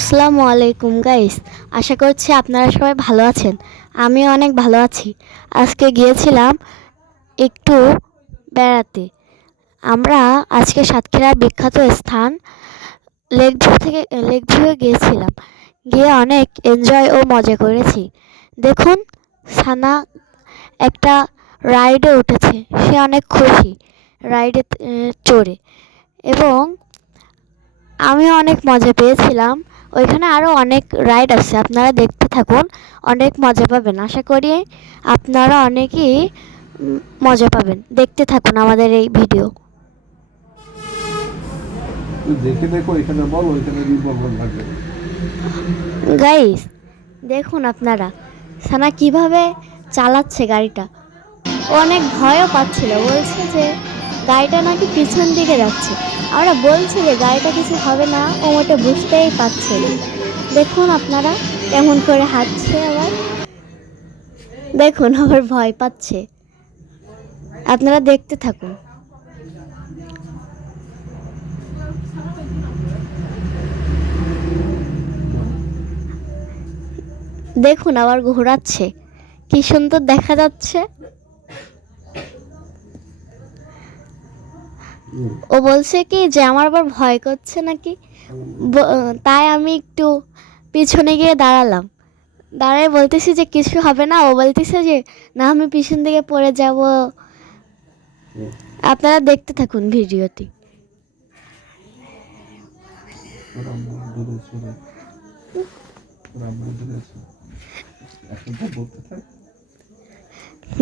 আসসালামু আলাইকুম গাইস, আশা করছি আপনারা সবাই ভালো আছেন। আমিও অনেক ভালো আছি। আজকে গিয়েছিলাম একটু বেড়াতে। আমরা আজকে সাতক্ষীরার বিখ্যাত স্থান লেক ভিউয়ে গিয়েছিলাম। গিয়ে অনেক এনজয় ও মজা করেছি। দেখুন, সানা একটা রাইডে উঠেছে। সে অনেক খুশি রাইডে চড়ে, এবং আমিও অনেক মজা পেয়েছিলাম। ওইখানে আরও অনেক রাইড আছে, আপনারা দেখতে থাকুন, অনেক মজা পাবেন। আশা করি আপনারা অনেকেই মজা পাবেন। দেখতে থাকুন আমাদের এই ভিডিও। দেখে দেখো এখানে বলো এখানে রিভলভার লাগবে। গাইস, দেখুন আপনারা, সানা কিভাবে চালাচ্ছে গাড়িটা। ও অনেক ভয়ও পাচ্ছিল, বলছে যে গাড়িটা নাকি পিছন দিকে যাচ্ছে। আমরা বলছি যে গাড়িটা কিছু হবে না, ও মোটে বুঝতেই পারছে না। দেখুন আপনারা কেমন করে হাঁটছে, আবার দেখুন আবার ভয় পাচ্ছে। আপনারা দেখতে থাকুন। দেখুন আবার ঘোরাচ্ছে, কি সুন্দর দেখা যাচ্ছে। ও বলছে কি যে আমার আবার ভয় করছে নাকি, তাই আমি একটু পিছনে গিয়ে দাঁড়ালাম। দাঁড়ায় বলতেছি যে কিছু হবে না, ও বলতেছে যে না, আমি পিছন দিকে পড়ে যাব। আপনারা দেখতে থাকুন ভিডিওটি।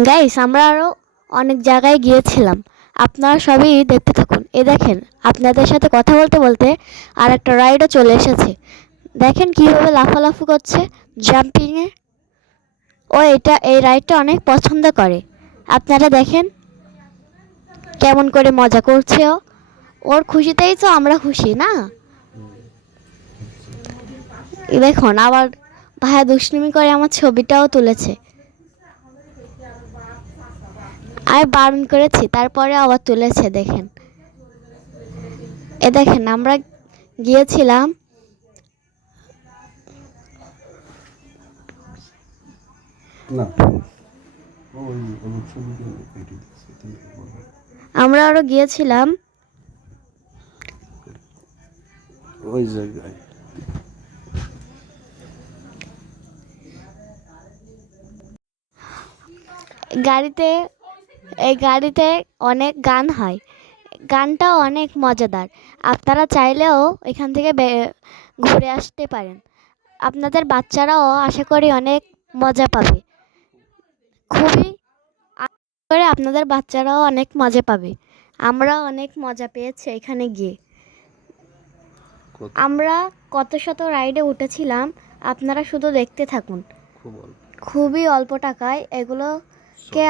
গাইস, আমরা আরও অনেক জায়গায় গিয়েছিলাম, আপনারা সবই দেখতে থাকুন। এ দেখেন, আপনাদের সাথে কথা বলতে বলতে আর একটা রাইডও চলে এসেছে। দেখেন কীভাবে লাফালাফি করছে জাম্পিংয়ে। ও এই রাইডটা অনেক পছন্দ করে। আপনারা দেখেন কেমন করে মজা করছে ও। ওর খুশিতেই তো আমরা খুশি, না? দেখুন আবার ভাইয়া দুষ্টুমি করে আমার ছবিটাও তুলেছে। আমি বারণ করেছি, তারপরে আবার তুলেছে। দেখেন, এ দেখেন, আমরা গিয়েছিলাম আমরা আরো গিয়েছিলাম ওই জায়গায় গাড়িতে। এই গাড়িতে অনেক গান হয়, গানটাও অনেক মজাদার। আপনারা চাইলেও এখান থেকে ঘুরে আসতে পারেন। আপনাদের বাচ্চারাও আশা করি অনেক মজা পাবে। খুবই করে আপনাদের বাচ্চারাও অনেক মজা পাবে। আমরাও অনেক মজা পেয়েছি এখানে গিয়ে। আমরা কত শত রাইডে উঠেছিলাম, আপনারা শুধু দেখতে থাকুন। খুবই অল্প টাকায় এগুলোকে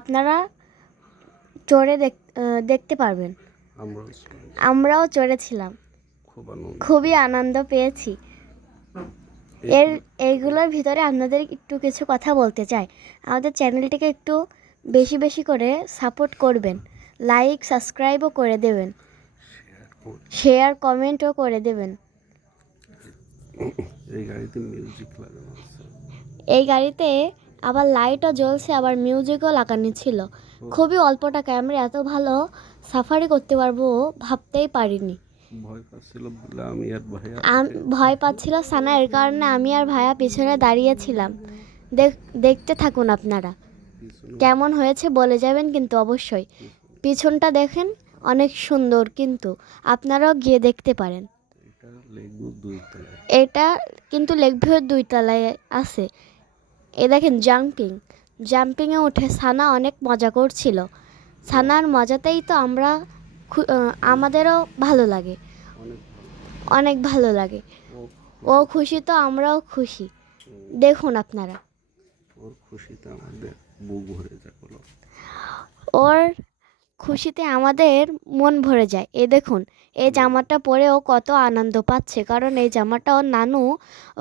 আপনারা চড়ে দেখতে পারবেন। আমরাও চড়েছিলাম, খুবই আনন্দ পেয়েছি। এইগুলোর ভিতরে আপনাদের একটু কিছু কথা বলতে চাই। আমাদের চ্যানেলটিকে একটু বেশি বেশি করে সাপোর্ট করবেন, লাইক সাবস্ক্রাইবও করে দেবেন, শেয়ার কমেন্টও করে দেবেন। এই গাড়িতে আবার লাইটও জ্বলছে, আবার মিউজিকও লাগানো ছিল। খুবই অল্প টাকায় আমরা এত ভালো সাফারি করতে পারবো ভাবতেই পারিনি। ভয় পাচ্ছিল সানা, এর কারণে আমি আর ভাইয়া পিছনে দাঁড়িয়েছিলাম। দেখতে থাকুন আপনারা, কেমন হয়েছে বলে যাবেন কিন্তু অবশ্যই। পিছনটা দেখেন, অনেক সুন্দর, কিন্তু আপনারাও গিয়ে দেখতে পারেন। এটা কিন্তু লেক ভিউর 2 তলায় আছে। এ দেখেন জাম্পিংয়ে উঠে সানা অনেক মজা করছিল। সানার মজাতেই তো আমাদেরও ভালো লাগে, অনেক ভালো লাগে। ও খুশি তো আমরাও খুশি। দেখুন আপনারা, ওর খুশিতে আমাদের মন ভরে যায়। এ দেখুন, এই জামাটা পরে ও কত আনন্দ পাচ্ছে, কারণ এই জামাটা ওর নানু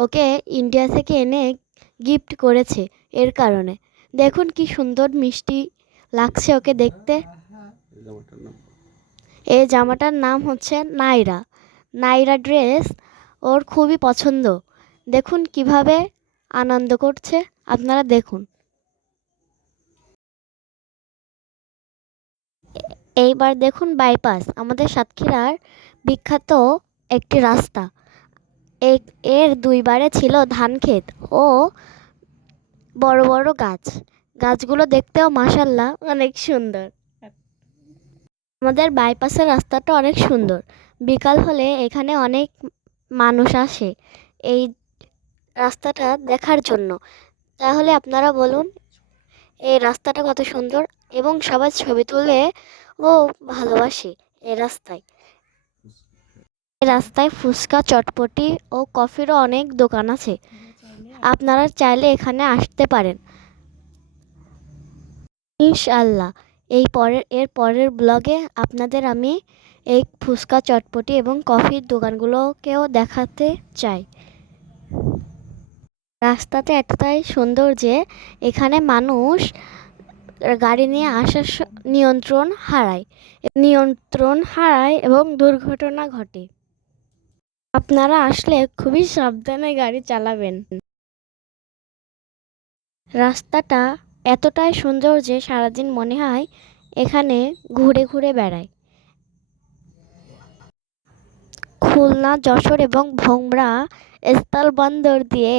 ওকে ইন্ডিয়া থেকে এনে গিফট করেছে। এর কারণে দেখুন কি সুন্দর মিষ্টি লাগছে ওকে দেখতে। এই জামাটার নাম হচ্ছে নাইরা ড্রেস। ওর খুবই পছন্দ। দেখুন কিভাবে আনন্দ করছে, আপনারা দেখুন। এইবার দেখুন বাইপাস, আমাদের সাতক্ষীরার বিখ্যাত একটি রাস্তা। এর দুই বারে ছিল ধান ক্ষেত ও বড় বড় গাছ। গাছগুলো দেখতেও মাশাআল্লাহ অনেক সুন্দর। আমাদের বাইপাসের রাস্তাটা অনেক সুন্দর। বিকাল হলে এখানে অনেক মানুষ আসে এই রাস্তাটা দেখার জন্য। তাহলে আপনারা বলুন এই রাস্তাটা কত সুন্দর, এবং সবাই ছবি তুলে ও ভালোবাসে এই রাস্তায়। এই রাস্তায় ফুচকা, চটপটি ও কফিরও অনেক দোকান আছে। আপনারা চাইলে এখানে আসতে পারেন ইনশাআল্লাহ। এর পরের ব্লগে আপনাদের আমি এই ফুচকা, চটপটি এবং কফির দোকানগুলোকেও দেখাতে চাই। রাস্তাতে এতটাই সুন্দর যে এখানে মানুষ গাড়ি নিয়ে আসার নিয়ন্ত্রণ হারায় এবং দুর্ঘটনা ঘটে। আপনারা আসলে খুবই সাবধানে গাড়ি চালাবেন। রাস্তাটা এতটাই সুন্দর যে সারাদিন মনে হয় এখানে ঘুরে ঘুরে বেড়ায়। খুলনা, যশোর এবং ভোমরা স্থলবন্দর দিয়ে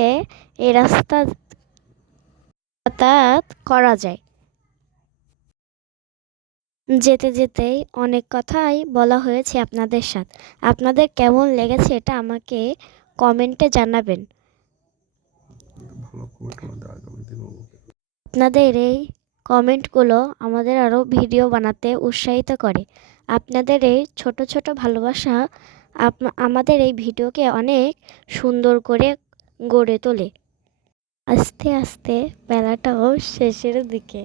এই রাস্তা যাতায়াত করা যায়। যেতে যেতেই অনেক কথাই বলা হয়েছে আপনাদের সাথে। আপনাদের কেমন লেগেছে এটা আমাকে কমেন্টে জানাবেন। আপনাদের এই কমেন্টগুলো আমাদের আরও ভিডিও বানাতে উৎসাহিত করে। আপনাদের এই ছোট ছোট ভালোবাসা আমাদের এই ভিডিওকে অনেক সুন্দর করে গড়ে তোলে। আস্তে আস্তে বেলাটাও শেষের দিকে,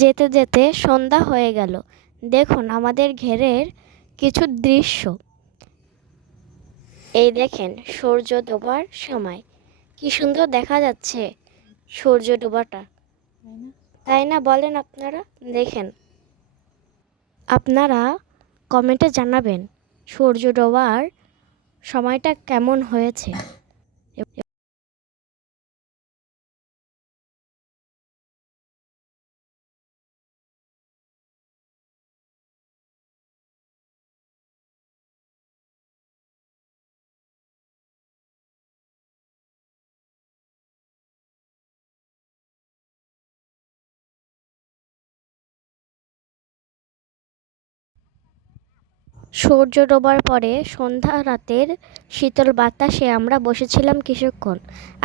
যেতে যেতে সন্ধ্যা হয়ে গেল। দেখুন আমাদের ঘেরের কিছু দৃশ্য। এই দেখেন সূর্য ডোবার সময় কি সুন্দর দেখা যাচ্ছে সূর্য ডোবাটা, তাই না বলেন আপনারা? দেখেন, আপনারা কমেন্টে জানাবেন সূর্য ডোবার সময়টা কেমন হয়েছে। সূর্য ডোবার পরে সন্ধ্যা রাতের শীতল বাতাসে আমরা বসেছিলাম কিছুক্ষণ।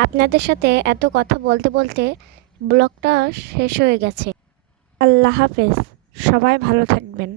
আপনাদের সাথে এত কথা বলতে বলতে ব্লগটা শেষ হয়ে গেছে। আল্লাহ হাফেজ, সবাই ভালো থাকবেন।